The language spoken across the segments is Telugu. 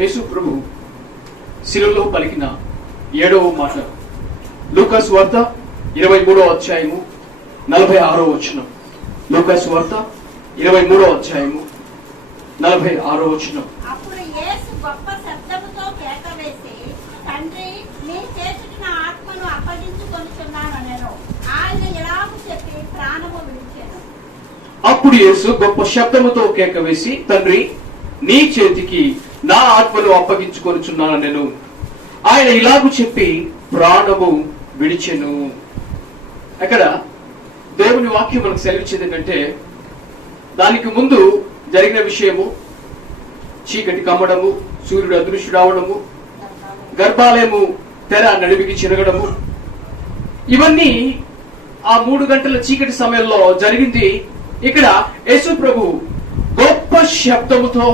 యేసు ప్రభు శిలువలో పలికిన 7వ మాట లూకా సువార్త 23వ అధ్యాయము 46వ వచనం. లూకా సువార్త 23వ అధ్యాయము 46వ వచనం. అప్పుడు యేసు గొప్ప శబ్దముతో కేక వేసి, తండ్రి, నీ చేతికి నా ఆత్మను అప్పగించుకొనుచున్నానెను. ఆయన ఇలాగు చెప్పి ప్రాణము విడిచెను. అప్పుడు యేసు గొప్ప శబ్దముతో కేక వేసి, తండ్రి, నీ చేతికి నా ఆత్మను అప్పగించుకొనుచున్నానెను. ఆయన ఇలాగు చెప్పి ప్రాణము విడిచెను. అక్కడ దేవుని వాక్యం మనకు సెలవిచ్చేది ఏంటంటే, దానికి ముందు జరిగిన విషయము చీకటి కమ్మడము, సూర్యుడు అదృశ్యుడవడము, గర్భాలయము తెర నడిమికి చిరగడము, ఇవన్నీ ఆ 3 గంటల చీకటి సమయంలో జరిగింది. ఇక్కడ యేసు ప్రభు గొప్ప శబ్దముతో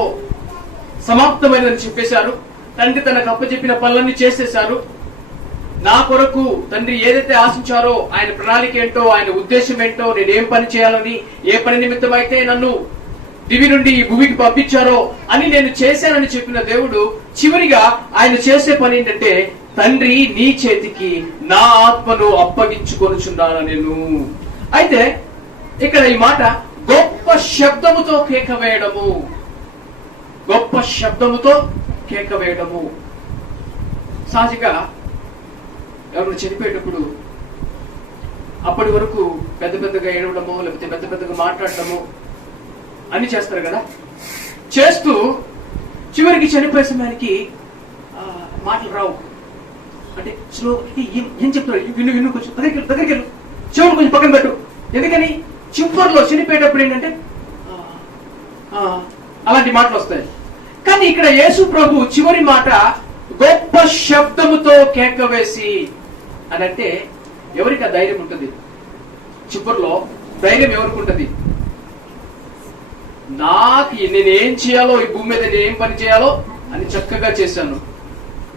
సమాప్తమైనదని చెప్పేశారు. తండ్రి తనకు అప్పచెప్పిన పనులన్నీ చేసేశారు. నా కొరకు తండ్రి ఏదైతే ఆశించారో, ఆయన ప్రణాళిక ఏంటో, ఆయన ఉద్దేశం ఏంటో, నేనేం పని చేయాలని, ఏ పని నిమిత్తం అయితే నన్ను దివి నుండి ఈ భూమికి పంపించారో అని నేను చేశానని చెప్పిన దేవుడు చివరిగా ఆయన చేసే పని ఏంటంటే, తండ్రి, నీ చేతికి నా ఆత్మను అప్పగించుకొనుచున్నాను నేను. అయితే ఇక్కడ ఈ మాట గొప్ప శబ్దముతో కేక వేయడము, గొప్ప శబ్దముతో కేక వేయడము. సహజంగా ఎవరు చనిపోయేటప్పుడు అప్పటి వరకు పెద్ద పెద్దగా ఏడవడము, లేకపోతే పెద్ద పెద్దగా మాట్లాడటము అన్ని చేస్తారు కదా. చేస్తూ చివరికి చనిపోయే సమయానికి మాటలు రావు. అంటే స్లో, ఏం చెప్తాడు, విను కొంచెం దగ్గరికి వెళ్ళు, చెవులు కొంచెం పక్కన పెట్టు. ఎందుకని చివరిలో చనిపోయేటప్పుడు ఏంటంటే అలాంటి మాటలు వస్తాయి. కానీ ఇక్కడ యేసు ప్రభు చివరి మాట గొప్ప శబ్దముతో కేక వేసి అని అంటే, ఎవరికి ఆ ధైర్యం ఉంటుంది? చివరిలో ధైర్యం ఎవరికి ఉంటుంది? నాకు నేనేం చేయాలో, ఈ భూమి మీద నేను ఏం పని చేయాలో అని చక్కగా చేశాను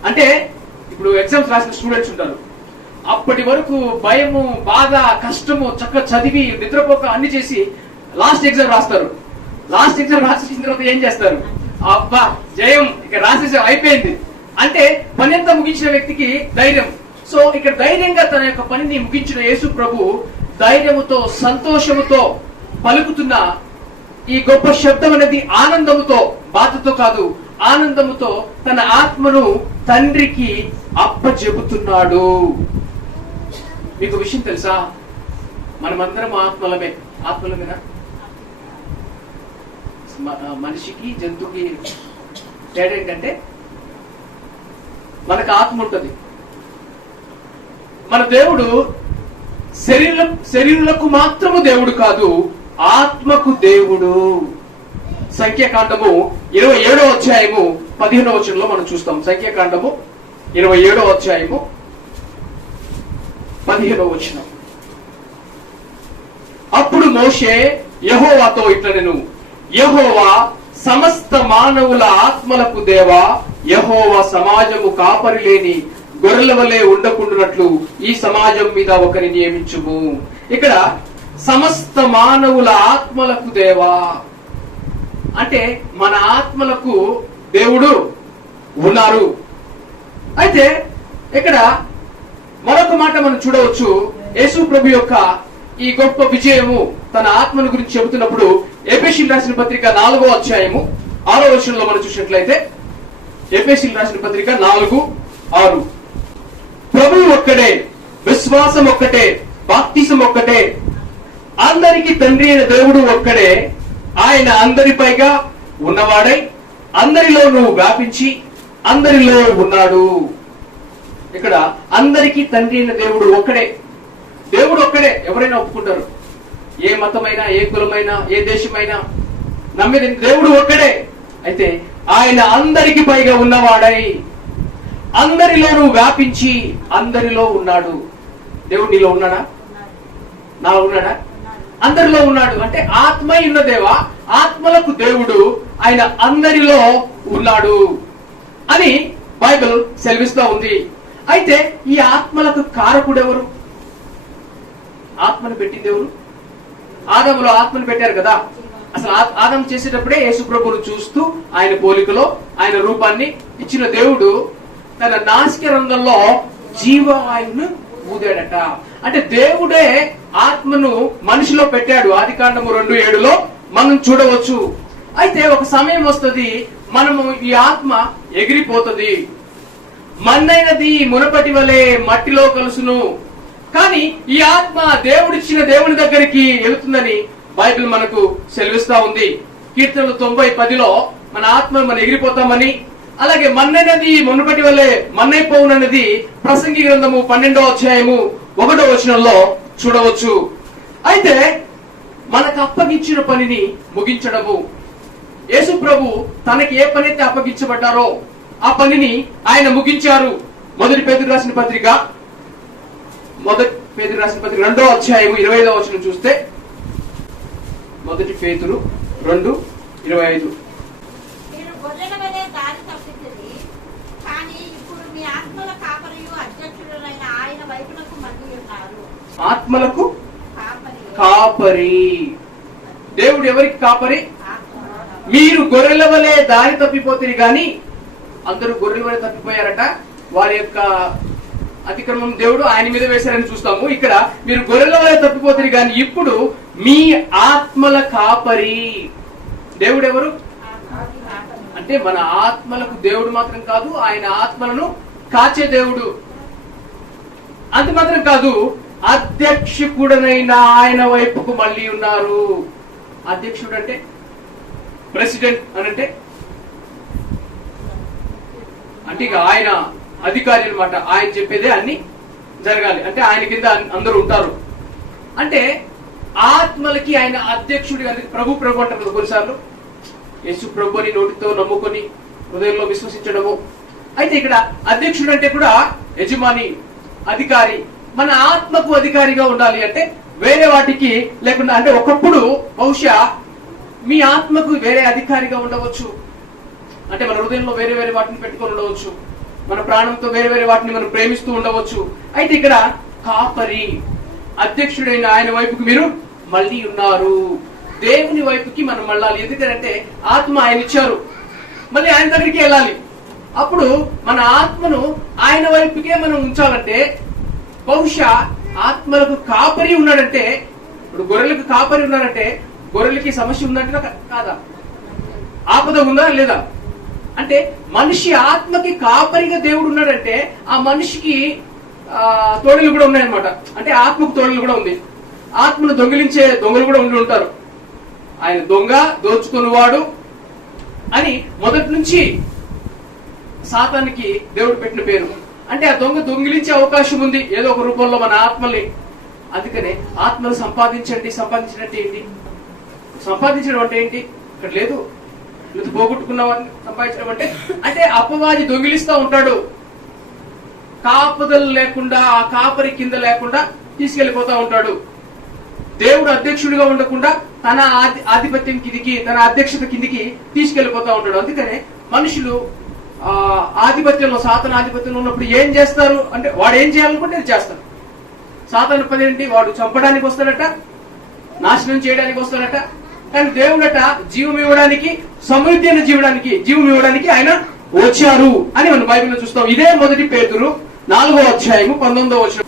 అంటే, ఇప్పుడు ఎగ్జామ్స్ రాసిన స్టూడెంట్స్ ఉంటారు. అప్పటి వరకు భయము, బాధ, కష్టము, చక్కగా చదివి నిద్రపోక అన్ని చేసి లాస్ట్ ఎగ్జామ్ రాస్తారు. లాస్ట్ ఎగ్జామ్ రాసిన తర్వాత ఏం చేస్తారు? అబ్బా జయం, ఇక రాసేసి అయిపోయింది అంటే పని అంతా ముగించిన వ్యక్తికి ధైర్యం. సో ఇక్కడ ధైర్యంగా తన యొక్క పనిని ముగించిన యేసు ప్రభు ధైర్యముతో, సంతోషముతో పలుకుతున్న ఈ గొప్ప శబ్దం అనేది ఆనందముతో, బాధతో కాదు, ఆనందముతో తన ఆత్మను తండ్రికి అప్పచెబుతున్నాడు. మీకు విషయం తెలుసా? మనమందరం ఆత్మలమేనా? మనిషికి, జంతువుకి తేడా ఏంటంటే, మనకు ఆత్మ ఉంటుంది. మన దేవుడు శరీరులకు మాత్రము దేవుడు కాదు, ఆత్మకు దేవుడు. సంఖ్యాకాండము 27వ అధ్యాయము 15వ వచనంలో మనం చూస్తాం. సంఖ్యాకాండము 27వ అధ్యాయము 15వ వచనం. అప్పుడు మోషే యెహోవాతో ఇట్లనెను, యెహోవా సమస్త మానవుల ఆత్మలకు దేవా, యెహోవా సమాజము కాపరి లేని గొర్రెల వలె ఉండకుండానట్లు ఈ సమాజం మీద ఒకరిని నియమించుము. ఇక్కడ సమస్త మానవుల ఆత్మలకు దేవా అంటే మన ఆత్మలకు దేవుడు ఉన్నారు. అయితే ఇక్కడ మరొక మాట మనం చూడవచ్చు. యేసు ప్రభు యొక్క ఈ గొప్ప విజయము తన ఆత్మను గురించి చెబుతున్నప్పుడు ఎఫెసీయులకు రాసిన పత్రిక 4వ అధ్యాయము 6వ వచనంలో మనం చూసినట్లయితే, ఎఫెసీయులకు రాసిన పత్రిక 4:6, ప్రభువు ఒక్కడే, విశ్వాసం ఒక్కటే, బాప్తిసం ఒక్కటే, అందరికి తండ్రి అయిన దేవుడు ఒక్కడే, ఆయన అందరిపైగా ఉన్నవాడై అందరిలోనూ వ్యాపించి అందరిలో ఉన్నాడు. ఇక్కడ అందరికీ తండ్రి అయిన దేవుడు ఒక్కడే. దేవుడు ఒక్కడే. ఎవరైనా ఒప్పుకుంటారు. ఏ మతమైనా, ఏ కులమైనా, ఏ దేశమైనా నమ్మేది దేవుడు ఒక్కడే. అయితే ఆయన అందరికి పైగా ఉన్నవాడై అందరిలోనూ వ్యాపించి అందరిలో ఉన్నాడు. దేవుడు నీలో ఉన్నాడా? నాలో ఉన్నాడా? అందరిలో ఉన్నాడు. అంటే ఆత్మై ఉన్న దేవా, ఆత్మలకు దేవుడు, ఆయన అందరిలో ఉన్నాడు అని బైబిల్ సెలవిస్తూ ఉంది. అయితే ఈ ఆత్మలకు కారకుడు ఎవరు? ఆత్మను పెట్టింది ఎవరు? ఆదాములో ఆత్మను పెట్టారు కదా. అసలు ఆదాం చేసేటప్పుడే యేసు ప్రభువును చూస్తూ ఆయన పోలికలో ఆయన రూపాన్ని ఇచ్చిన దేవుడు తన నాసిక రంధ్రంలో జీవవాయువును ఊదాడట. అంటే దేవుడే ఆత్మను మనిషిలో పెట్టాడు. ఆదికాండము 2:7 మనం చూడవచ్చు. అయితే ఒక సమయం వస్తుంది, మనము ఈ ఆత్మ ఎగిరిపోతుంది, మన్నైనది మునపటి వలె మట్టిలో కలుసును. కానీ ఈ ఆత్మ దేవుడిచ్చిన దేవుని దగ్గరికి వెళుతుందని బైబిల్ మనకు సెలవిస్తా ఉంది. కీర్తనలు 90:10 మన ఆత్మ మనం ఎగిరిపోతామని, అలాగే మన్నైనది మునుపటి వలె మన్నైపోవునన్నది ప్రసంగి గ్రంథము 12:1 చూడవచ్చు. అయితే మనకు అప్పగించిన పనిని ముగించడము, యేసు ప్రభు తనకి ఏ పని అయితే అప్పగించబడ్డారో ఆ పనిని ఆయన ముగించారు. మొదటి పేతురు రాసిన పత్రిక 2:25 చూస్తే, మొదటి పేతురు 2:25 మీరు గొర్రెల వలె దారి తప్పితిరి, కానీ ఇప్పుడు మీ ఆత్మల కాపరియు అధ్యక్షుడైన ఆయన వైపునకు మళ్ళీ ఉన్నారు. ఆత్మలకు కాపరి కాపరి. దేవుడు ఎవరికి కాపరి? మీరు గొర్రెల వలె దారి తప్పిపోతుంది. గాని అందరూ గొర్రెల వలె తప్పిపోయారట. వారి యొక్క అతిక్రమం దేవుడు ఆయన మీద వేశారని చూస్తాము. ఇక్కడ మీరు గొర్రెల వలె తప్పిపోతుంది గాని ఇప్పుడు మీ ఆత్మల కాపరి. దేవుడు ఎవరు అంటే మన ఆత్మలకు దేవుడు మాత్రం కాదు, ఆయన ఆత్మలను కాచే దేవుడు. అంత మాత్రం కాదు, అధ్యక్షుడనైన ఆయన వైపుకు మళ్ళీ ఉన్నారు. అధ్యక్షుడు అంటే ప్రెసిడెంట్ అనంటే అంటే ఇక ఆయన అధికారి అన్నమాట. ఆయన చెప్పేదే అన్ని జరగాలి. అంటే ఆయన కింద అందరూ ఉంటారు. అంటే ఆత్మలకి ఆయన అధ్యక్షుడు. ప్రభు ప్రభు అంటారు కొన్నిసార్లు. యేసు ప్రభుని నోటితో నమ్ముకొని హృదయంలో విశ్వసించడము. అయితే ఇక్కడ అధ్యక్షుడు అంటే కూడా యజమాని, అధికారి. మన ఆత్మకు అధికారిగా ఉండాలి అంటే వేరే వాటికి లేకుండా, అంటే ఒకప్పుడు బహుశా మీ ఆత్మకు వేరే అధికారిగా ఉండవచ్చు. అంటే మన హృదయంలో వేరే వేరే వాటిని పెట్టుకొని ఉండవచ్చు, మన ప్రాణంతో వేరే వేరే వాటిని మనం ప్రేమిస్తూ ఉండవచ్చు. అయితే ఇక్కడ కాపరి, అధ్యక్షుడైన ఆయన వైపుకి మీరు మళ్ళీ ఉన్నారు. దేవుని వైపుకి మనం మళ్ళాలి. ఎందుకంటే ఆత్మ ఆయన ఇచ్చారు, మళ్ళీ ఆయన దగ్గరికి వెళ్ళాలి. అప్పుడు మన ఆత్మను ఆయన వైపుకే మనం ఉంచాలంటే, బహుశా ఆత్మలకు కాపరి ఉన్నాడంటే, ఇప్పుడు గొర్రెలకు కాపరి ఉన్నారంటే గొర్రెలకి సమస్య ఉందంటే కాదా? ఆపద ఉందా లేదా? అంటే మనిషి ఆత్మకి కాపరిగా దేవుడు ఉన్నాడంటే ఆ మనిషికి తోడలు కూడా ఉన్నాయన్నమాట. అంటే ఆత్మకు తోడలు కూడా ఉంది. ఆత్మను దొంగిలించే దొంగలు కూడా ఉండి ఉంటారు. ఆయన దొంగ, దోచుకునేవాడు అని మొదటి నుంచి సాతానికి దేవుడు పెట్టిన పేరు. అంటే ఆ దొంగ దొంగిలించే అవకాశం ఉంది ఏదో ఒక రూపంలో మన ఆత్మల్ని. అందుకనే ఆత్మను సంపాదించండి. సంపాదించినట్టు ఏంటి? సంపాదించడం అంటే ఏంటి? ఇక్కడ లేదు. లేదా పోగొట్టుకున్నామని సంపాదించడం అంటే అపవాది దొంగిలిస్తా ఉంటాడు. కాపుదలు లేకుండా, ఆ కాపరి కింద లేకుండా తీసుకెళ్లిపోతా ఉంటాడు. దేవుడు అధ్యక్షుడిగా ఉండకుండా తన ఆధిపత్యం కిందికి, తన అధ్యక్షత కిందికి తీసుకెళ్లిపోతా ఉంటాడు. అందుకనే మనుషులు ఆధిపత్యంలో, సాతాను ఆధిపత్యంలో ఉన్నప్పుడు ఏం చేస్తారు అంటే, వాడు ఏం చేయాలనుకుంటే అది చేస్తారు. సాతాను పని ఏంటి? వాడు చంపడానికి వస్తాడట, నాశనం చేయడానికి వస్తాడట. కానీ దేవుడట జీవం ఇవ్వడానికి, సమృద్ధి అయిన జీవం ఇవ్వడానికి ఆయన వచ్చారు అని మనం బైబిల్లో చూస్తాం. ఇదే మొదటి పేతురు 4:19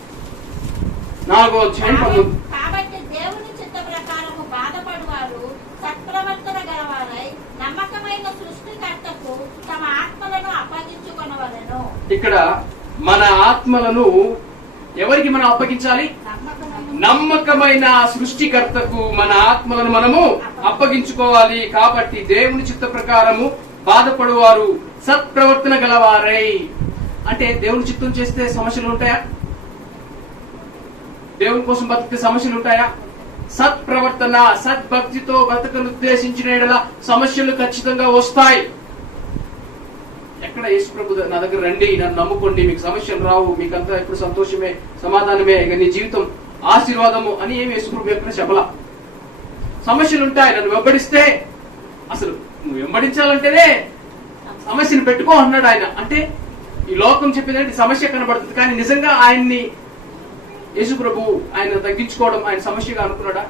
4:19. కాబట్టి దేవుని చిత్త ప్రకారము బాధపడువారు సత్ప్రవర్తన గలవారై నమ్మకమైన సృష్టికర్తకు తమ ఆత్మలను అప్పగించుకొనవలెను. ఇక్కడ మన ఆత్మలను ఎవరికి మనం అప్పగించాలి? నమ్మకమైన సృష్టికర్తకు మన ఆత్మలను మనము అప్పగించుకోవాలి. కాబట్టి దేవుని చిత్త ప్రకారము బాధపడువారు సత్ప్రవర్తన గలవారై. అంటే దేవుని చిత్తం చేస్తే సమస్యలు ఉంటాయా? దేవుని కోసం బతికితే సమస్యలు ఉంటాయా? సత్ప్రవర్తన, సద్భక్తితో బతకను ఉద్దేశించిన యెడల సమస్యలు ఖచ్చితంగా వస్తాయి. ఎక్కడ యేసు ప్రభు నా దగ్గర రండి, నన్ను నమ్ముకోండి, మీకు సమస్యలు రావు, మీకంతా ఎప్పుడు సంతోషమే, సమాధానమే, ఇక నీ జీవితం ఆశీర్వాదము అని ఏమి యేసు ప్రభు ఎక్కడ చెప్పలా. సమస్యలు ఉంటాయి. నన్ను వెంబడిస్తే, అసలు నువ్వు వెంబడించాలంటేనే సమస్యను పెట్టుకో అన్నాడు ఆయన. అంటే ఈ లోకం చెప్పేదంటే సమస్య కనబడుతుంది, కానీ నిజంగా ఆయన్ని యేసు ప్రభు ఆయన తగ్గించుకోవడం ఆయన సమస్యగా అనుకున్నాడా?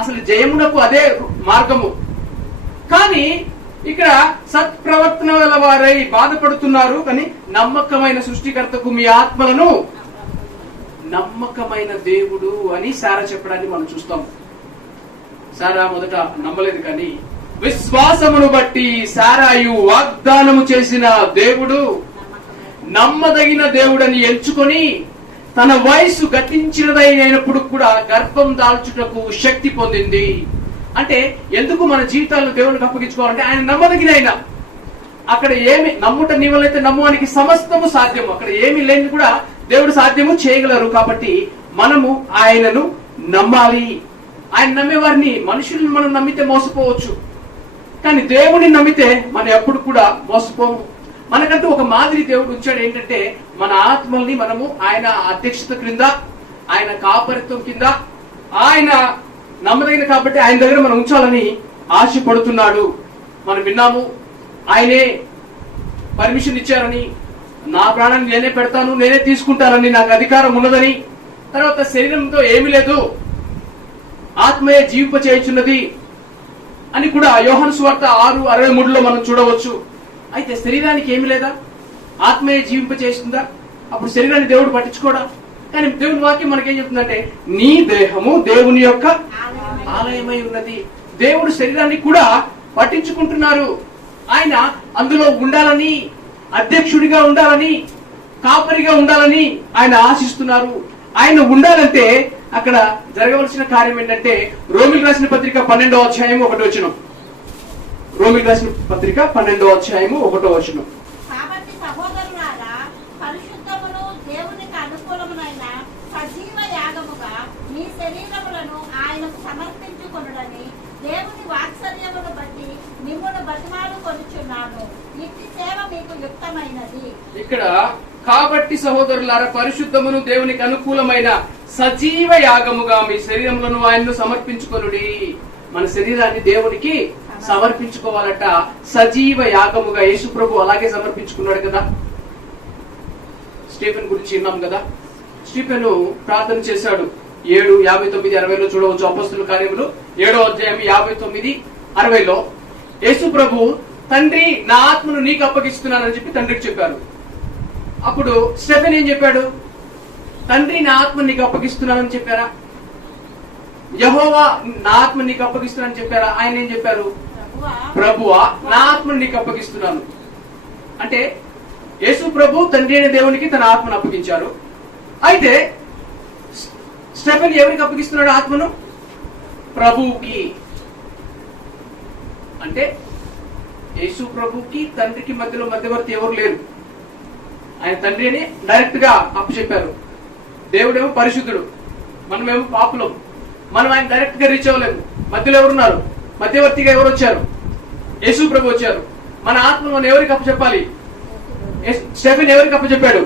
అసలు జయమునకు అదే మార్గము. కానీ ఇక్కడ సత్ప్రవర్తన గల వారై బాధపడుతున్నారు, కానీ నమ్మకమైన సృష్టికర్తకు మీ ఆత్మలను నమ్మకమైన దేవుడు అని సారా చెప్పడాన్ని మనం చూస్తాం. సారా మొదట నమ్మలేదు, కానీ విశ్వాసమును బట్టి సారాయు వాగ్దానము చేసిన దేవుడు నమ్మదగిన దేవుడని ఎంచుకొని తన వయసు గతించినదైనప్పుడు కూడా గర్భం దాల్చుటకు శక్తి పొందింది. అంటే ఎందుకు మన జీవితాలను దేవునికి అప్పగించుకోవాలంటే ఆయన నమ్మదగిన ఆయన. అక్కడ ఏమి నమ్ముట నీవలైతే నమ్మువానికి సమస్తము సాధ్యము. అక్కడ ఏమి లేని కూడా దేవుడు సాధ్యము చేయగలరు. కాబట్టి మనము ఆయనను నమ్మాలి. ఆయన నమ్మేవారిని, మనుషులను మనం నమ్మితే మోసపోవచ్చు, కానీ దేవుడిని నమ్మితే మనం ఎప్పుడు కూడా మోసపోము. మనకంటూ ఒక మాదిరి దేవుడు ఉంచాడు. ఏంటంటే మన ఆత్మల్ని మనము ఆయన అధ్యక్షత క్రింద, ఆయన కాపరిత్వం కింద, ఆయన నమ్మదగిన కాబట్టి ఆయన దగ్గర మనం ఉంచాలని ఆశపడుతున్నాడు. మనం విన్నాము, ఆయనే పర్మిషన్ ఇచ్చారని, నా ప్రాణాన్ని నేనే పెడతాను, నేనే తీసుకుంటానని, నాకు అధికారం ఉన్నదని. తర్వాత శరీరంతో ఏమీ లేదు, ఆత్మయే జీవింప చేయుచున్నది అని కూడా యోహాను సువార్త 6:63లో మనం చూడవచ్చు. అయితే శరీరానికి ఏమి లేదా, ఆత్మయే జీవింప చేస్తుందా? అప్పుడు శరీరాన్ని దేవుడు పట్టించుకోడా? కానీ దేవుని వాక్యం మనకేం చెప్తుందంటే నీ దేహము దేవుని యొక్క ఆలయమై ఉన్నది. దేవుడు శరీరాన్ని కూడా పట్టించుకుంటున్నారు. ఆయన అందులో ఉండాలని, అధ్యక్షుడిగా ఉండాలని, కాపరిగా ఉండాలని ఆయన ఆశిస్తున్నారు. ఆయన ఉండాలంటే అక్కడ జరగవలసిన కార్యం ఏంటంటే రోమిలకు రాసిన పత్రిక 12వ అధ్యాయం 1వ వచనం. రోమిలకు రాసిన పత్రిక 12వ అధ్యాయం 1వ వచనం. కాబట్టి సహోదరులారా, పరిశుద్ధమును దేవునికి అనుకూలమునైన సజీవ యాగముగా మీ శరీరములను ఆయనకు సమర్పించుకొనుడని దేవుని వాత్సల్యమును బట్టి మిమ్మును బతిమాలు కొనుచున్నాను. ఇట్టి సేవ మీకు యుక్తమైనది. ఇక్కడ కాబట్టి సహోదరులారా, పరిశుద్ధమును దేవునికి అనుకూలమైన సజీవ యాగముగా మీ శరీరములను ఆయన్ను సమర్పించుకొనుడి. మన శరీరాన్ని దేవునికి సమర్పించుకోవాలట. సజీవ యాగముగా యేసు ప్రభు అలాగే సమర్పించుకున్నాడు కదా. స్టీఫెన్ గురించి విన్నాం కదా. స్టీఫెన్ ప్రార్థన చేశాడు. 7:59-60లో చూడవచ్చు. అపొస్తలుల కార్యములు 7వ అధ్యాయం 59-60లో యేసు ప్రభు తండ్రి నా ఆత్మను నీకు అప్పగిస్తున్నానని చెప్పి తండ్రికి చెప్పారు. అప్పుడు స్టెఫెన్ ఏం చెప్పాడు? తండ్రి నా ఆత్మను నీకు అప్పగిస్తున్నానని చెప్పారా? యెహోవా నా ఆత్మను నీకు అప్పగిస్తున్నానని చెప్పారా? ఆయన ఏం చెప్పారు? ప్రభువా నా ఆత్మను నీకు అప్పగిస్తున్నాను. అంటే యేసు ప్రభు తండ్రి అయిన దేవునికి తన ఆత్మను అప్పగించారు. అయితే స్టెఫెన్ ఎవరికి అప్పగిస్తున్నాడు ఆత్మను? ప్రభువుకి. అంటే యేసు ప్రభుకి తండ్రికి మధ్యలో మధ్యవర్తి ఎవరు లేరు. ఆయన తండ్రి అని డైరెక్ట్ గా అప్పచెప్పారు. దేవుడేమో పరిశుద్ధుడు, మనమేమో పాపులం. మనం ఆయన డైరెక్ట్ గా రీచ్ అవ్వలేము. మధ్యలో ఎవరున్నారు? మధ్యవర్తిగా ఎవరు వచ్చారు? యేసు ప్రభు వచ్చారు. మన ఆత్మను మనం ఎవరికి అప్పచెప్పాలి? స్టెఫెన్ ఎవరికి అప్పచెప్పాడు?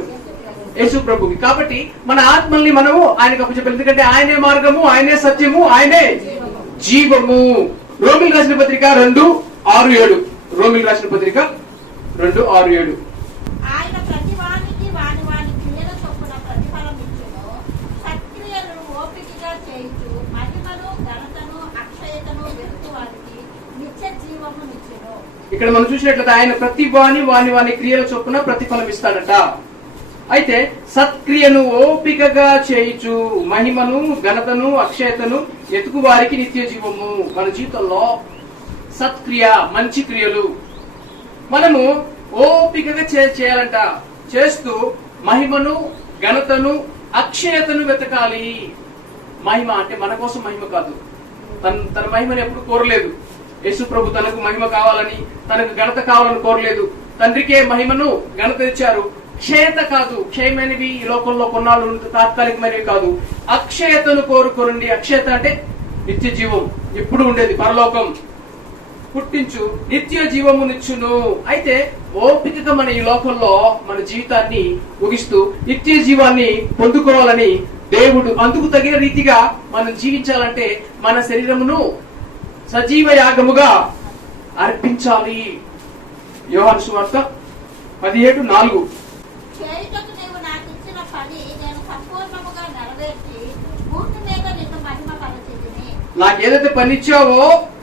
యేసు ప్రభుకి. కాబట్టి మన ఆత్మల్ని మనము ఆయనకు అప్పచెప్పాలి. ఎందుకంటే ఆయనే మార్గము, ఆయనే సత్యము, ఆయనే జీవము. రోమిలకు రాసిన పత్రిక 2:6-7. రోమిలకు రాసిన పత్రిక 2:6-7. ఆయన ప్రతి వానికి వాని వాని క్రియల చొప్పున ప్రతిఫలం ఇచ్చును. సత్క్రియలు ఓపికగా చేయుచు మహిమను ఘనతను అక్షయతను వెతుకు వారికి నిత్య జీవమునిచ్చును. ఇక్కడ మనం చూసినట్లయితే ఆయన ప్రతి వాని వాని క్రియల చొప్పున ప్రతిఫలం ఇస్తాడట. అయితే సత్క్రియను ఓపికగా చేయుచు మహిమను ఘనతను అక్షయతను ఎతుకు వారికి నిత్య జీవము. మన జీవితంలో సత్క్రియ, మంచి క్రియలు మనము ఓపికగా చేయాలంట. చేస్తూ మహిమను ఘనతను అక్షయతను వెతకాలి. మహిమ అంటే మన కోసం మహిమ కాదు. తన మహిమను ఎప్పుడు కోరలేదు. యేసు ప్రభు తనకు మహిమ కావాలని, తనకు ఘనత కావాలని కోరలేదు. తండ్రికే మహిమను ఘనత ఇచ్చారు. క్షయత కాదు, క్షయమైనవి ఈ లోకంలో కొన్నాళ్ళు తాత్కాలికమైనవి కాదు. అక్షయతను కోరుకోరండి. అక్షయత అంటే నిత్య జీవం, ఎప్పుడు ఉండేది. పరలోకం పుట్టించు నిత్య జీవమునిచ్చును. అయితే ఓపికగా మన ఈ లోకంలో మన జీవితాన్ని ముగిస్తూ నిత్య జీవాన్ని పొందుకోవాలని దేవుడు అందుకు తగిన రీతిగా మనం జీవించాలంటే మన శరీరమును సజీవ యాగముగా అర్పించాలి. యోహాను సువార్త 17:4. చేయుటకు నీవు నాకు ఇచ్చిన పని నేను సంపూర్ణముగా నెరవేర్చి భూమి మీద నిన్ను మహిమపరచితిని. నాకు ఏదైతే పని ఇచ్చావో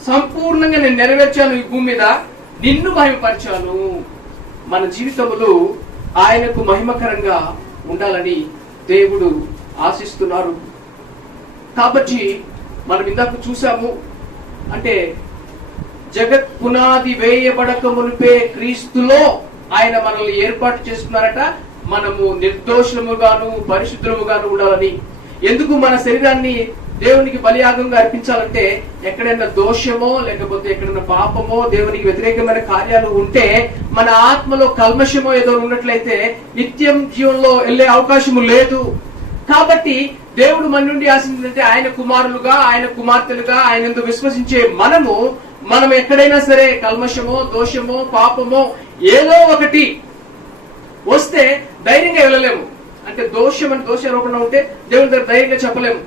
సంపూర్ణంగా నేను నెరవేర్చాను ఈ భూమి మీద, నిన్ను మహిమపరిచాను. మన జీవితములు ఆయనకు మహిమకరంగా ఉండాలని దేవుడు ఆశిస్తున్నారు. కాబట్టి మనం ఇందాక చూసాము, అంటే జగత్ పునాది వేయబడక మునిపే క్రీస్తులో ఆయన మనల్ని ఏర్పాటు చేసుకున్నారట, మనము నిర్దోషులముగాను పరిశుద్ధులముగాను ఉండాలని. ఎందుకు మన శరీరాన్ని దేవునికి బలియాగంగా అర్పించాలంటే, ఎక్కడైనా దోషమో లేకపోతే ఎక్కడైనా పాపమో దేవునికి వ్యతిరేకమైన కార్యాలు ఉంటే, మన ఆత్మలో కల్మషమో ఏదో ఉన్నట్లయితే నిత్యం జీవంలో వెళ్లే అవకాశము లేదు. కాబట్టి దేవుడు మన నుండి ఆశించిందంటే ఆయన కుమారులుగా, ఆయన కుమార్తెలుగా ఆయన యందు విశ్వసించే మనం ఎక్కడైనా సరే కల్మషమో దోషమో పాపమో ఏదో ఒకటి వస్తే ధైర్యంగా వెళ్ళలేము. అంటే దోషారోపణ ఉంటే దేవుని దగ్గర ధైర్యంగా చెప్పలేము.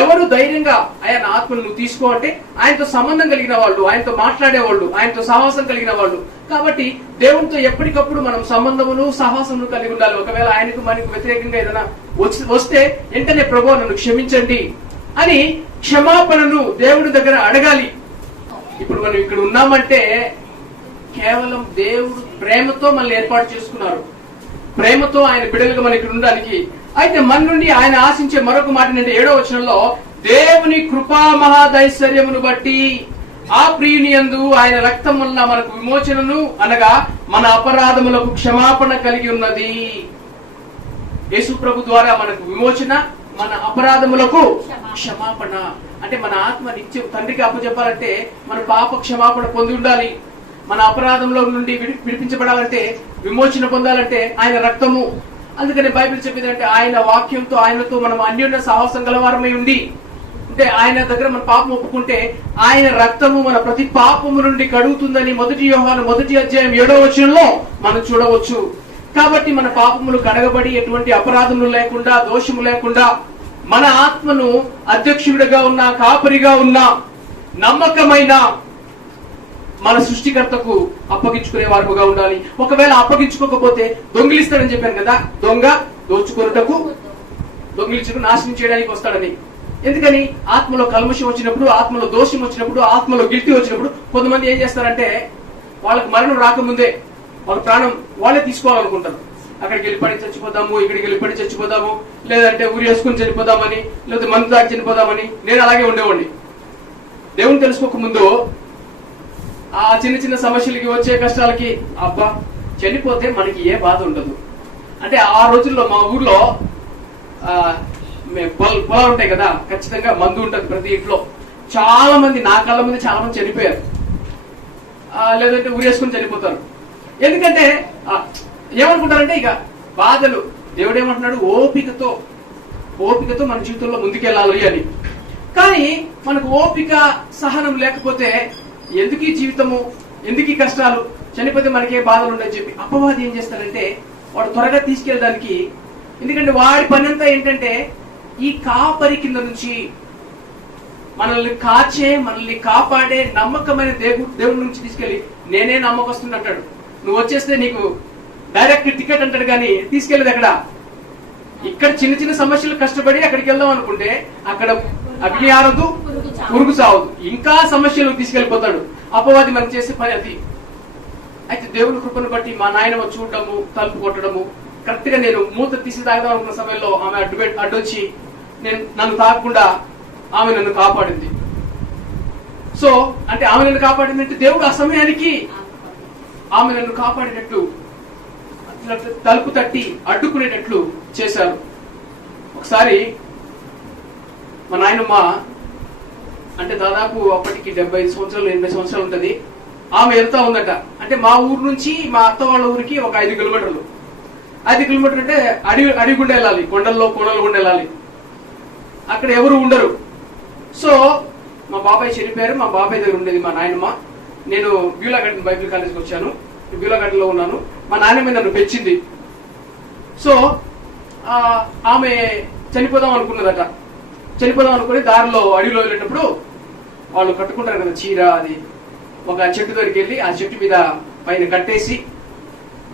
ఎవరు ధైర్యంగా ఆయన ఆత్మను నువ్వు తీసుకో అంటే ఆయనతో సంబంధం కలిగిన వాళ్ళు, ఆయనతో మాట్లాడేవాళ్ళు, ఆయనతో సహవాసం కలిగిన వాళ్ళు. కాబట్టి దేవునితో ఎప్పటికప్పుడు మనం సంబంధమును సహవాసమును కలిగి ఉండాలి. ఒకవేళ ఆయనకు మనకు వ్యతిరేకంగా ఏదైనా వస్తే వెంటనే ప్రభువా నన్ను క్షమించండి అని క్షమాపణను దేవుడి దగ్గర అడగాలి. ఇప్పుడు మనం ఇక్కడ ఉన్నామంటే కేవలం దేవుడు ప్రేమతో మనల్ని ఏర్పాటు చేసుకున్నారు, ప్రేమతో ఆయన బిడ్డలుగా మనం ఇక్కడ ఉండడానికి. అయితే మన నుండి ఆయన ఆశించే మరొక మాట ఏంటంటే 7వ వచనంలో, దేవుని కృపా మహాదైశ్వర్యమును బట్టి ఆ ప్రియుని యందు ఆయన రక్తం వలన మనకు విమోచనను, అనగా మన అపరాధములకు క్షమాపణ కలిగి ఉన్నది. యేసు ప్రభు ద్వారా మనకు విమోచన, మన అపరాధములకు క్షమాపణ. అంటే మన ఆత్మ నిత్యం తండ్రికి అప్పచెప్పాలంటే మన పాప క్షమాపణ పొంది ఉండాలి. మన అపరాధంలో నుండి విడిపించబడాలంటే, విమోచన పొందాలంటే ఆయన రక్తము. అందుకని బైబిల్ చెప్పేది అంటే ఆయన వాక్యంతో ఆయనతో మనం అన్యోన్య సహవాసం గలవారమై ఉండి, అంటే ఆయన దగ్గర మన పాపం ఒప్పుకుంటే ఆయన రక్తము మన ప్రతి పాపము నుండి కడుగుతుందని 1 యోహాను 1వ అధ్యాయం 7వ వచనంలో మనం చూడవచ్చు. కాబట్టి మన పాపములు కడగబడి ఎటువంటి అపరాధములు లేకుండా, దోషము లేకుండా మన ఆత్మను అధ్యక్షుడిగా ఉన్న, కాపరిగా ఉన్న, నమ్మకమైన మన సృష్టికర్తకు అప్పగించుకునే వారుగా ఉండాలి. ఒకవేళ అప్పగించుకోకపోతే దొంగిలిస్తాడని చెప్పాను కదా, దొంగ దోచుకొనుటకు, దొంగిలించుకు నాశనం చేయడానికి వస్తాడని. ఎందుకని? ఆత్మలో కల్మషం వచ్చినప్పుడు, ఆత్మలో దోషం వచ్చినప్పుడు, ఆత్మలో గిల్టీ వచ్చినప్పుడు కొంతమంది ఏం చేస్తారంటే వాళ్ళకి మరణం రాకముందే వాళ్ళ ప్రాణం వాళ్ళే తీసుకోవాలనుకుంటారు. అక్కడికి వెళ్ళి పడి చచ్చిపోదాము, ఇక్కడికి వెళ్ళి పడి చచ్చిపోదాము, లేదంటే ఊరి వేసుకుని చనిపోదామని, లేకపోతే మందు తాగి చనిపోదామని. నేను అలాగే ఉండేవాడిని. దేవుని తెలుసుకోక ముందు ఆ చిన్న చిన్న సమస్యలకి, వచ్చే కష్టాలకి అబ్బా చనిపోతే మనకి ఏ బాధ ఉండదు. అంటే ఆ రోజుల్లో మా ఊర్లో పొలాలు ఉంటాయి కదా, ఖచ్చితంగా మందు ఉంటుంది ప్రతి ఇంట్లో. చాలా మంది, నా కళ్ళ ముందు చాలా మంది చనిపోయారు, లేదంటే ఊరేసుకుని చనిపోతారు. ఎందుకంటే ఏమనుకుంటారంటే ఇక బాధలు. దేవుడు ఏమంటున్నాడు? ఓపికతో మన జీవితంలో ముందుకెళ్ళాలి అని. కానీ మనకు ఓపిక, సహనం లేకపోతే ఎందుకు ఈ జీవితము, ఎందుకు ఈ కష్టాలు, చనిపోతే మనకే బాధలు ఉండని చెప్పి అపవాది ఏం చేస్తాడంటే వాడు త్వరగా తీసుకెళ్ళడానికి. ఎందుకంటే వాడి పని అంతా ఏంటంటే ఈ కాపరి కింద నుంచి మనల్ని కాచే, మనల్ని కాపాడే నమ్మకమైన దేవుడి నుంచి తీసుకెళ్లి, నేనే నమ్మకస్తున్నా అంటాడు. నువ్వు వచ్చేస్తే నీకు డైరెక్ట్ టికెట్ అంటాడు, కానీ తీసుకెళ్లేదు ఎక్కడ. ఇక్కడ చిన్న చిన్న సమస్యలు కష్టపడి అక్కడికి వెళ్దాం అనుకుంటే అక్కడ అగ్ని ఆరదు, పురుగు సావదు, ఇంకా సమస్యలు తీసుకెళ్లిపోతాడు. అపవాది మనం చేసే పని అది. అయితే దేవుని కృపను బట్టి మా నాయనమ్మ చూడటము, తలుపు కొట్టడము, కరెక్ట్ గా నేను మూత తీసి తాగుదాం అనుకున్న సమయంలో ఆమె అడ్డొచ్చి నన్ను తాగకుండా ఆమె నన్ను కాపాడింది. సో అంటే ఆమె నన్ను కాపాడింది అంటే దేవుడు ఆ సమయానికి ఆమె నన్ను కాపాడినట్లు, తలుపు తట్టి అడ్డుకునేటట్లు చేశారు. ఒకసారి మా నాయనమ్మ అంటే దాదాపు అప్పటికి 75 సంవత్సరాలు 80 సంవత్సరాలు ఉంటది. ఆమె వెళ్తా ఉందట. అంటే మా ఊరు నుంచి మా అత్త వాళ్ళ ఊరికి ఒక 5 కిలోమీటర్లు. 5 కిలోమీటర్లు అంటే అడవి గుండా వెళ్ళాలి, కొండల గుండా వెళ్ళాలి. అక్కడ ఎవరు ఉండరు. సో మా బాబాయ్ చనిపోయారు. మా బాబాయ్ దగ్గర ఉండేది మా నాయనమ్మ. నేను బ్యూలాగడ్డ బైబిల్ కాలేజ్కి వచ్చాను, బ్యూలాగడ్డలో ఉన్నాను. మా నాయనమ్మ నన్ను పెంచింది. సో ఆమె చనిపోదాం అనుకున్నదట. చనిపోదాం అనుకుని దారిలో అడవిలో వెళ్ళేటప్పుడు వాళ్ళు కట్టుకుంటారు కదా చీర, అది ఒక చెట్టు దగ్గరికి వెళ్ళి ఆ చెట్టు మీద పైన కట్టేసి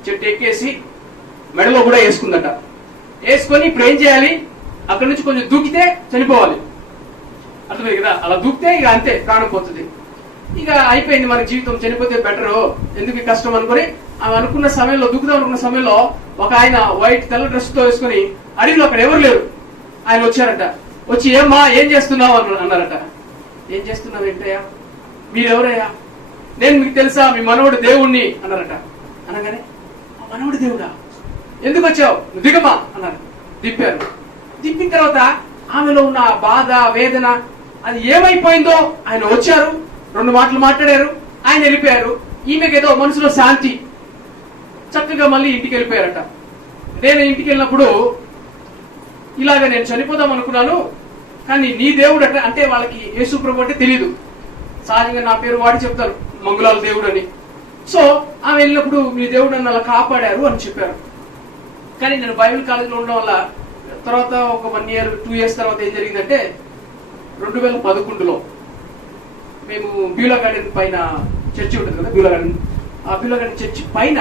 చెట్టు ఎక్కేసి మెడలో కూడా వేసుకుందట. వేసుకొని ఇప్పుడు ఏం చేయాలి, అక్కడి నుంచి కొంచెం దూకితే చనిపోవాలి. అర్థమైంది కదా, అలా దూకితే ఇక అంతే, ప్రాణం పోతుంది. ఇక అయిపోయింది మన జీవితం, చనిపోతే బెటరు, ఎందుకు ఈ కష్టం అనుకుని ఆమె అనుకున్న సమయంలో, దూకుదాం అనుకున్న సమయంలో ఒక ఆయన వైట్ తెల్ల డ్రెస్ తో వేసుకుని అడవిలో, అక్కడ ఎవరు లేరు, ఆయన వచ్చారట. వచ్చి ఏమ్మా ఏం చేస్తున్నావు అన్నారట. ఏం చేస్తున్నావు ఏంటయ్యా, మీరెవరయ్యా, నేను మీకు తెలుసా, మీ మనవడు దేవుణ్ణి అన్నారట. అనగానే మనవడు దేవుడా, ఎందుకు వచ్చావు, నువ్వు దిగమా అన్నారు. దింపారు. దింపిన తర్వాత ఆమెలో ఉన్న బాధ వేదన అది ఏమైపోయిందో, ఆయన వచ్చారు, 2 మాటలు మాట్లాడారు, ఆయన వెళ్ళిపోయారు. ఈమెకేదో మనసులో శాంతి, చక్కగా మళ్ళీ ఇంటికి వెళ్ళిపోయారట. నేను ఇంటికి వెళ్ళినప్పుడు ఇలాగ నేను చనిపోదాం అనుకున్నాను, కానీ నీ దేవుడు అంటే వాళ్ళకి యేసు ప్రభు అంటే తెలియదు. సహజంగా నా పేరు వాడి చెప్తారు, మంగుళాల దేవుడు అని. సో ఆమె వెళ్ళినప్పుడు మీ దేవుడు నన్ను అలా కాపాడారు అని చెప్పారు. కానీ నేను బైబిల్ కాలేజీలో ఉండడం వల్ల తర్వాత ఒక 1 year 2 years తర్వాత ఏం జరిగిందంటే 2011లో మేము బ్యూలా గార్డెన్ పైన చర్చి ఉంటుంది కదా, బ్యూలా గార్డెన్, ఆ బ్యూలా గార్డెన్ చర్చి పైన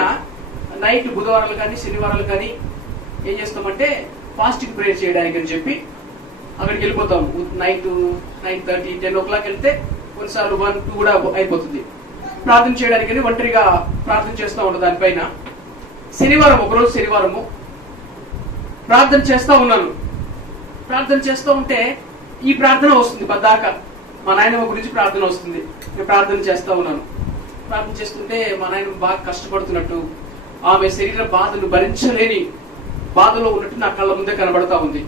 నైట్ బుధవారాలు కానీ శనివారాలు కానీ ఏం చేస్తామంటే ఫాస్టింగ్ ప్రేయర్ చేయడానికి అని చెప్పి అక్కడికి వెళ్ళిపోతాం. నైట్ 9:30 10 o'clock వెళ్తే కొన్నిసార్లు 1 2 కూడా అయిపోతుంది. ప్రార్థన చేయడానికి ఒంటరిగా ప్రార్థన చేస్తూ ఉంటాం. దానిపైన శనివారం, ఒకరోజు శనివారము ప్రార్థన చేస్తా ఉన్నాను. ప్రార్థన చేస్తూ ఉంటే ఈ ప్రార్థన వస్తుంది, పద్దాక మా నాయనమ్మ గురించి ప్రార్థన వస్తుంది. నేను ప్రార్థన చేస్తా ఉన్నాను. ప్రార్థన చేస్తుంటే మా నాయనమ్మ బాగా కష్టపడుతున్నట్టు, ఆమె శరీర బాధను భరించలేని బాధలో ఉన్నట్టు నా కళ్ళ ముందే కనబడతా ఉంది.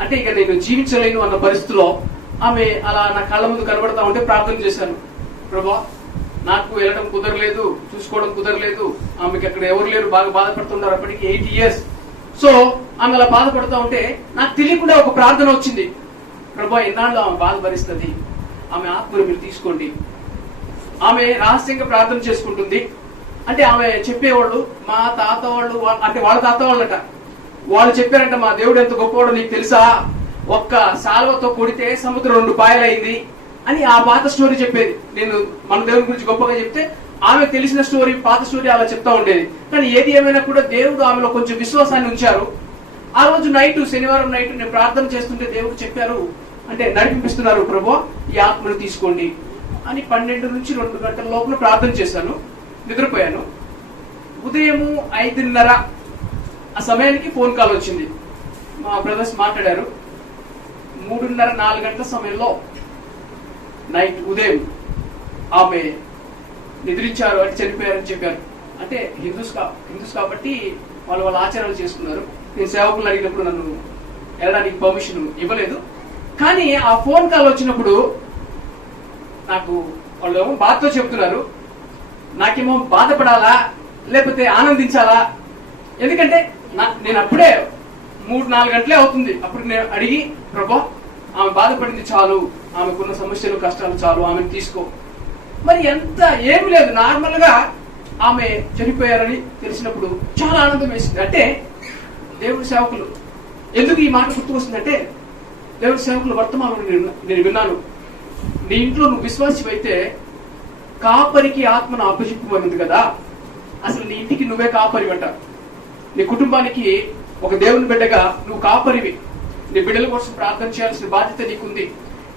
అంటే ఇక నేను జీవించలేను అన్న పరిస్థితిలో ఆమె అలా నా కళ్ళ ముందు కనబడతా ఉంటే ప్రార్థన చేశాను. ప్రభా, నాకు వెళ్ళడం కుదరలేదు, చూసుకోవడం కుదరలేదు, ఆమెకి అక్కడ ఎవరు లేరు, బాగా బాధపడుతున్నారు. అప్పటికి 8 years. సో ఆమె అలా బాధపడుతూ ఉంటే నాకు తెలియకుండా ఒక ప్రార్థన వచ్చింది. ప్రభా, ఎన్నాళ్ళు ఆమె బాధ భరిస్తుంది, ఆమె ఆత్మను మీరు తీసుకోండి. ఆమె రహస్యంగా ప్రార్థన చేసుకుంటుంది. అంటే ఆమె చెప్పేవాళ్ళు, మా తాత వాళ్ళు, అంటే వాళ్ళ తాత వాళ్ళట, వాళ్ళు చెప్పారంట, మా దేవుడు ఎంత గొప్పవాడో నీకు తెలుసా, ఒక్క సాల్వతో కొడితే సముద్రం 2 పాయలైంది అని ఆ పాత స్టోరీ చెప్పేది. నేను మన దేవుడి గురించి గొప్పగా చెప్తే ఆమె తెలిసిన స్టోరీ, పాత స్టోరీ అలా చెప్తా ఉండేది. కానీ ఏది ఏమైనా కూడా దేవుడు ఆమెలో కొంచెం విశ్వాసాన్ని ఉంచారు. ఆ రోజు నైట్, శనివారం నైట్ నేను ప్రార్థన చేస్తుంటే దేవుడు చెప్పారు, అంటే నడిపిస్తున్నారు, ప్రభు ఈ ఆత్మను తీసుకోండి అని. 12 నుంచి 2 గంటల లోపల ప్రార్థన చేశాను, నిద్రపోయాను. ఉదయము 5:30 ఆ సమయానికి ఫోన్ కాల్ వచ్చింది. మా బ్రదర్స్ మాట్లాడారు. 3:30 4 గంటల సమయంలో నైట్, ఉదయం ఆమె నిద్రించారు, అంటే చనిపోయారని చెప్పారు. అంటే హిందూస్ కాబట్టి వాళ్ళ ఆచారాలు చేసుకున్నారు. నేను సేవకులను అడిగినప్పుడు నన్ను వెళ్ళడానికి పర్మిషన్ ఇవ్వలేదు. కానీ ఆ ఫోన్ కాల్ వచ్చినప్పుడు నాకు వాళ్ళు ఏమో బాధతో చెప్తున్నారు, నాకేమో బాధపడాలా లేకపోతే ఆనందించాలా, ఎందుకంటే నేను అప్పుడే 3-4 గంటలే అవుతుంది. అప్పుడు నేను అడిగి, ప్రభా ఆమె బాధపడింది చాలు, ఆమెకున్న సమస్యలు కష్టాలు చాలు, ఆమెను తీసుకో. మరి ఎంత ఏమి లేదు, నార్మల్ గా ఆమె చనిపోయారని తెలిసినప్పుడు చాలా ఆనందం వేసింది. అంటే దేవుడి సేవకులు, ఎందుకు ఈ మాట గుర్తు వస్తుందంటే దేవుడి సేవకులు వర్తమానం నేను విన్నాను. నీ ఇంట్లో నువ్వు విశ్వాసం అయితే కాపరికి ఆత్మను అప్పచెప్పమన్నది కదా, అసలు నీ ఇంటికి నువ్వే కాపరివట. నీ కుటుంబానికి ఒక దేవుని బిడ్డగా నువ్వు కాపరివి. నీ బిడ్డల కోసం ప్రార్థన చేయాల్సిన బాధ్యత నీకుంది.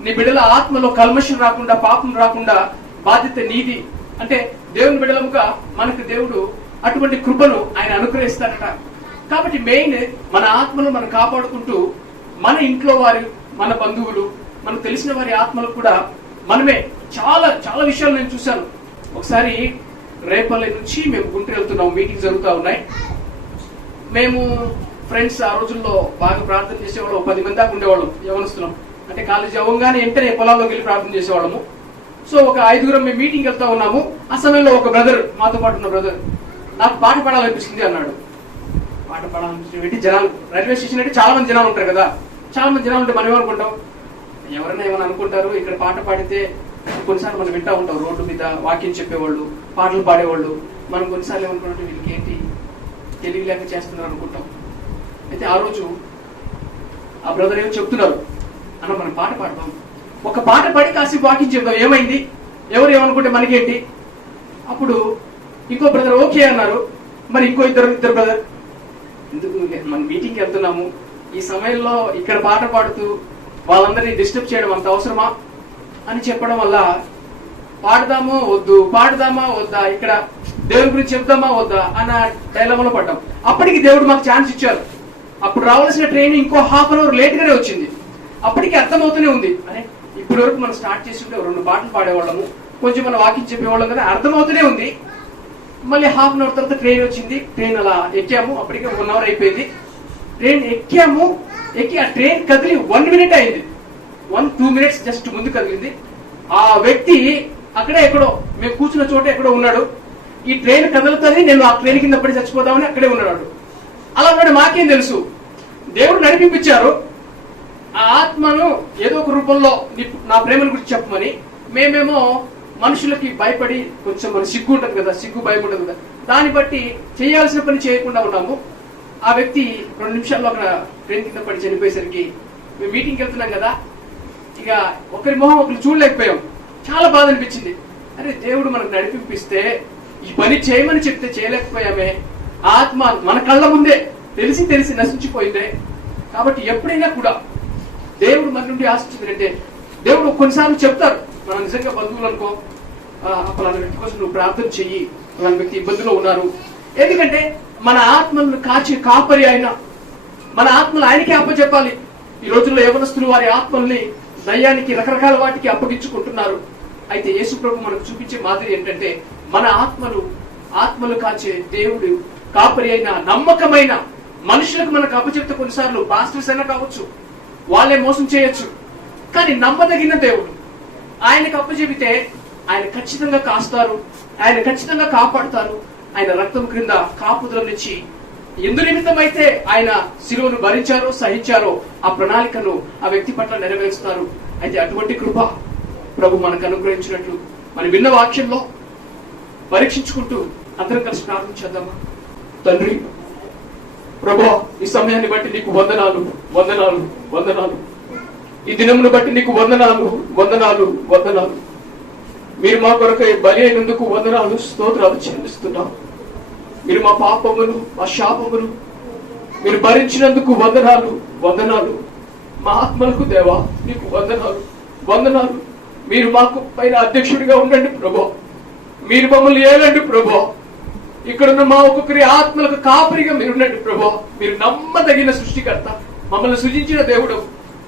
నీ బిడ్డల ఆత్మలో కల్మషం రాకుండా, పాపం రాకుండా బాధ్యత నీది. అంటే దేవుని బిడ్డలముగా మనకు దేవుడు అటువంటి కృపను ఆయన అనుగ్రహిస్తాడట. కాబట్టి మెయిన్ మన ఆత్మను మనం కాపాడుకుంటూ మన ఇంట్లో వారి, మన బంధువులు, మనకు తెలిసిన వారి ఆత్మలు కూడా మనమే చాలా చాలా విషయాలు నేను చూశాను. ఒకసారి రేపల్లి నుంచి మేము గుంటూరు వెళ్తున్నాం, మీటింగ్ జరుగుతూ ఉన్నాయి. మేము ఫ్రెండ్స్ ఆ రోజుల్లో బాగా ప్రార్థన చేసేవాళ్ళం, 10 మంది దాకా ఉండేవాళ్ళం, యవనస్తున్నాం. అంటే కాలేజీ అవ్వగానే వెంటనే పొలాల్లోకి వెళ్ళి ప్రార్థన చేసేవాళ్ళము. సో ఒక 5గురం మేము మీటింగ్ వెళ్తా ఉన్నాము. ఆ సమయంలో ఒక బ్రదర్, మాతో పాటు ఉన్న బ్రదర్, నాకు పాట పాడాలనిపిస్తుంది అన్నాడు. పాట పాడాలనిపించి జనాలు, రైల్వే స్టేషన్ అంటే చాలా మంది జనాలు ఉంటారు కదా, చాలా మంది జనాలు ఉంటే మనం ఏమనుకుంటాం, ఎవరైనా ఏమైనా అనుకుంటారు, ఇక్కడ పాట పాడితే కొన్నిసార్లు మనం వింటా ఉంటాం, రోడ్డు మీద వాక్యం చెప్పేవాళ్ళు, పాటలు పాడేవాళ్ళు, మనం కొన్నిసార్లు ఏమనుకుంటే వీళ్ళకి ఏంటి తెలియలేక చేస్తున్నారు అనుకుంటాం. అయితే ఆ రోజు ఆ బ్రదర్ ఏమో చెప్తున్నారు, అన్న మనం పాట పాడదాం, ఒక పాట పాడి కాసేపు వాకింగ్ చెప్దాం, ఏమైంది, ఎవరు ఏమనుకుంటే మనకేంటి. అప్పుడు ఇంకో బ్రదర్ ఓకే అన్నారు. మరి ఇంకో ఇద్దరు బ్రదర్, ఎందుకు మన మీటింగ్కి వెళ్తున్నాము, ఈ సమయంలో ఇక్కడ పాట పాడుతూ వాళ్ళందరినీ డిస్టర్బ్ చేయడం అంత అవసరమా అని చెప్పడం వల్ల పాడదామా వద్దు, పాడదామా వద్దా, ఇక్కడ దేవుని గురించి చెప్దామా వద్దా అన్న డైలమాలో పడ్డాం. అప్పటికి దేవుడు మాకు ఛాన్స్ ఇచ్చారు. అప్పుడు రావాల్సిన ట్రైన్ ఇంకో హాఫ్ అన్ అవర్ లేట్ గానే వచ్చింది. అప్పటికి అర్థమవుతూనే ఉంది, అరే ఇప్పటి వరకు మనం స్టార్ట్ చేస్తుంటే 2 పాటలు పాడేవాళ్ళము, కొంచెం మనం వాకింగ్ చెప్పేవాళ్ళం కదా, అర్థమవుతూనే ఉంది. మళ్ళీ హాఫ్ అన్ అవర్ తర్వాత ట్రైన్ వచ్చింది. ట్రైన్ అలా ఎక్కాము. అప్పటికే 1 అవర్ అయిపోయింది. ట్రైన్ ఎక్కాము. ఎక్కి ఆ ట్రైన్ కదిలి 1 మినిట్ అయింది. 1-2 మినిట్స్ జస్ట్ ముందు కదిలింది. ఆ వ్యక్తి అక్కడే ఎక్కడో, మేము కూర్చున్న చోట ఎక్కడో ఉన్నాడు. ఈ ట్రైన్ కదులుతుంది, నేను ఆ ట్రైన్ కింద పడి చచ్చిపోదామని అక్కడే ఉన్నాడు. అలా ఉన్నాడు. మాకేం తెలుసు, దేవుడు నడిపించారు. ఆ ఆత్మను ఏదో ఒక రూపంలో నా ప్రేమను గురించి చెప్పమని. మేమేమో మనుషులకి భయపడి కొంచెం మన సిగ్గు ఉంటుంది కదా, సిగ్గు భయం ఉంటుంది కదా, దాన్ని బట్టి చేయాల్సిన పని చేయకుండా ఉన్నాము. ఆ వ్యక్తి 2 నిమిషాల్లో అక్కడ ట్రైన్ కింద పడి చనిపోయేసరికి మేము మీటింగ్కి వెళ్తున్నాం కదా, ఇక ఒకరి మొహం ఒకరు చూడలేకపోయాం. చాలా బాధ అనిపించింది. అరే దేవుడు మనకు నడిపిస్తే ఈ పని చేయమని చెప్తే చేయలేకపోయామే. ఆత్మ మన కళ్ళ ముందే తెలిసి తెలిసి నశించిపోయిందే. కాబట్టి ఎప్పుడైనా కూడా దేవుడు మన నుండి ఆశించిందంటే, దేవుడు కొన్నిసార్లు చెప్తారు, మనం నిజంగా బంధువులు అనుకో, పలానా వ్యక్తి కోసం నువ్వు ప్రార్థన చెయ్యి, పలానా వ్యక్తి ఇబ్బందులో ఉన్నారు. ఎందుకంటే మన ఆత్మలను కాచే కాపరి ఆయన, మన ఆత్మలు ఆయనకి అప్పచెప్పాలి. ఈ రోజుల్లో యవనస్తులు వారి ఆత్మల్ని దయ్యానికి, రకరకాల వాటికి అప్పగించుకుంటున్నారు. అయితే యేసు ప్రభు మనకు చూపించే మాదిరి ఏంటంటే, మన ఆత్మలు కాచే దేవుడు కాపరి అయిన, నమ్మకమైన మనుషులకు మనకు అప్పచెప్తే, కొన్నిసార్లు పాస్టర్స్ అయినా కావచ్చు, వాళ్ళే మోసం చేయొచ్చు. కానీ నమ్మదగిన దేవుడు, ఆయనకు అప్పచెబితే ఆయన ఖచ్చితంగా కాస్తారు, ఆయన ఖచ్చితంగా కాపాడుతారు. ఆయన రక్తం క్రింద కాపుదలనిచ్చి ఎందు నిమిత్తమైతే ఆయన శిలువను భరించారో, సహించారో ఆ ప్రణాళికను ఆ వ్యక్తి పట్ల నెరవేరుస్తారు. అయితే అటువంటి కృప ప్రభు మనకు అనుగ్రహించినట్లు మనం విన్న వాక్యంలో పరీక్షించుకుంటూ అందరం కలిసి ప్రార్థించేద్దామా. తండ్రి ప్రభు, ఈ సమయాన్ని బట్టి నీకు వందనాలు, వందనాలు, వందనాలు. ఈ దినమును బట్టి నీకు వందనాలు, వందనాలు, వందనాలు. మీరు మా కొరకై బలి అయినందుకు వందనాలు, స్తోత్రాలు చెల్లిస్తున్నాం. మీరు మా పాపమును, మా శాపమును మీరు భరించినందుకు వందనాలు, వందనాలు. మా ఆత్మలకు దేవా నీకు వందనాలు, వందనాలు. మీరు మాకు పైన అధ్యక్షుడిగా ఉండండి ప్రభు, మీరు మమ్మల్ని ఏలండి ప్రభు. ఇక్కడున్న మా ఒక్కొక్కరి ఆత్మలకు కాపరిగా మీరు ఉండండి ప్రభు. మీరు నమ్మదగిన సృష్టికర్త, మమ్మల్ని సృజించిన దేవుడు.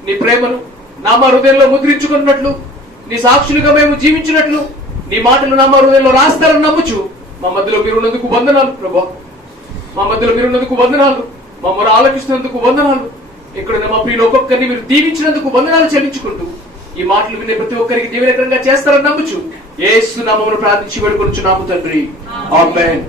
నీ ప్రేమను నా మా హృదయంలో ముద్రించుకున్నట్లు, నీ సాక్షులుగా మేము జీవించినట్లు, నీ మాటలు నా మా హృదయంలో రాస్తారని నమ్ముచు మా మధ్యలో మీరు ఉన్నందుకు వందనాలు ప్రభు. మా మధ్యలో మీరు ఉన్నందుకు వందనాలు, మమ్మల్ని ఆలోచిస్తున్నందుకు వందనాలు. ఇక్కడున్న మా ప్రియులు ఒక్కొక్కరిని మీరు దీవించినందుకు వందనాలు చెల్లించుకుంటూ, ఈ మాటలు వినే ప్రతి ఒక్కరికి దీవెనకరంగా చేస్తారని నమ్ముచు యేసు నామమున ప్రార్థించి వేడుకొనుచున్నాము తండ్రి. ఆమేన్.